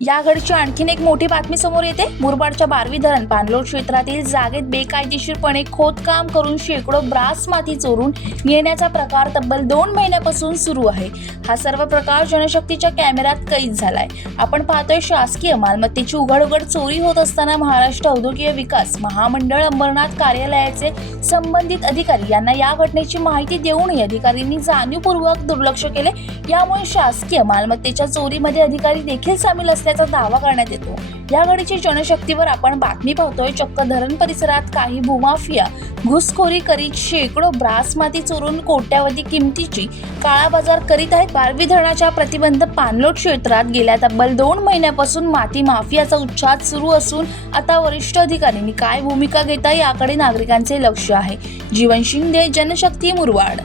या घडीची आणखीन एक मोठी बातमी समोर येते। मुरबाडच्या बारवी धरण पाणलोट क्षेत्रातील जागेत बेकायदेशीरपणे खोदकाम करून शेकडो ब्रास माती चोरून नेण्याचा प्रकार तब्बल 2 महिन्यापासून सुरू आहे। हा सर्व प्रकार जनशक्तीच्या कॅमेऱ्यात कैद झालाय। आपण पाहतोय शासकीय मालमत्तेची उघड चोरी होत असताना महाराष्ट्र औद्योगिक विकास महामंडळ अंबरनाथ कार्यालयाचे संबंधित अधिकारी यांना या घटनेची माहिती देऊनही अधिकाऱ्यांनी जाणीवपूर्वक दुर्लक्ष केले। यामुळे शासकीय मालमत्तेच्या चोरीमध्ये अधिकारी देखील सामील असल्याचा दावा करण्यात येतो। या घडीची जनशक्तीवर आपण बातमी पाहतोय। चक्क धरण परिसरात काही भूमाफिया घुसखोरी करीत शेकडो ब्रास माती चोरून कोट्यावधी किमतीची काळाबाजार करीत आहेत। बारवी धरणाच्या प्रतिबंध पाणलोट क्षेत्रात गेल्या तब्बल 2 महिन्यापासून माती माफियाचा उच्छाद सुरू असून आता वरिष्ठ अधिकाऱ्यांनी काय भूमिका घेता याकडे नागरिकांचे लक्ष आहे। जीवन शिंदे, जनशक्ती, मुरबाड।